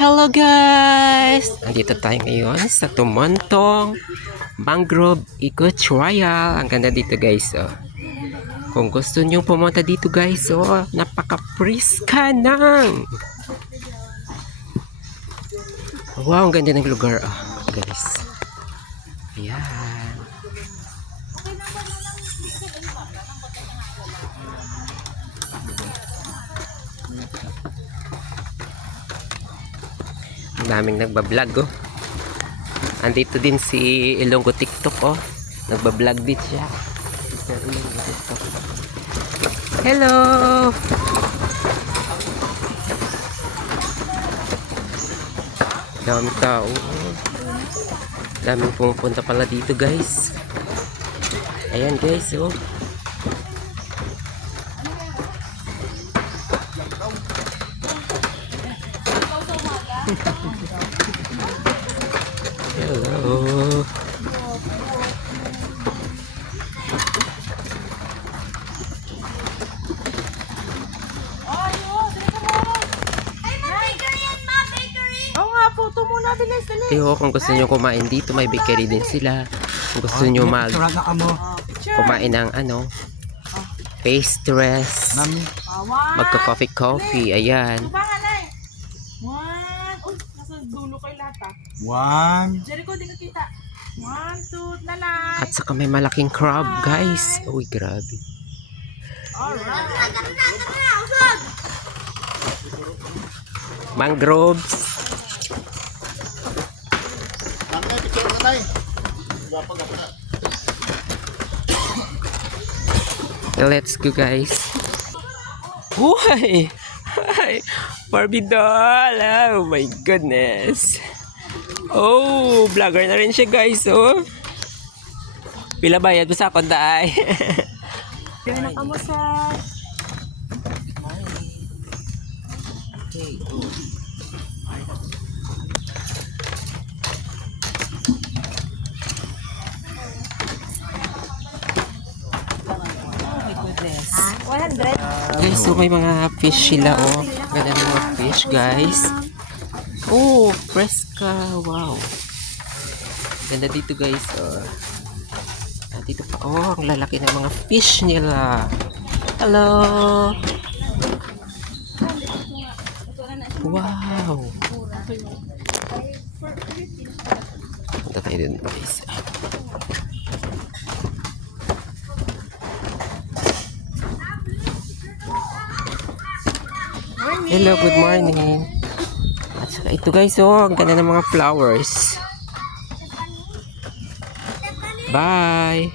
Hello guys! Andito tayo ngayon sa Tumantong Mangrove Eco Trial. Ang ganda dito guys. Oh. Kung gusto nyo pumunta dito guys, napaka-priska ng. Wow, ang ganda ng lugar. Oh, guys. Ayan. Ang daming nagbablog oh. Andito din si Ilonggo TikTok oh. Nagbablog din siya. Si Ilonggo TikTok. Hello! Daming tao. Daming pumupunta pala dito guys. Ayan guys oh. Hello. Photo muna, bilis. Tiyo, kung gusto nyo kumain dito, may bakery din sila. Kung gusto nyo kumain ng pastries, magka-coffee, ayan. Nasa dulo kayo lahat One. Jericho, di ka kita. 1, 2, lalay. At saka may malaking crab, guys. Uy, grabe. Mangroves. Let's go guys. Uy! Hi! Barbie doll! Oh my goodness! Oh! Vlogger na rin siya guys oh! Pila bayad mo sa akong daay? Kaya na kamusa. Goodness. 100. Guys, so may mga fish sila oh. Ganda ng mga fish guys. Oh, fresca. Wow. Ganda dito guys. Oh. Dito pa. Oh, ang lalaki ng mga fish nila. Hello. Wow. Punta tayo dun guys. Hello, good morning. At saka ito guys, oh, ang ganda ng mga flowers. Bye!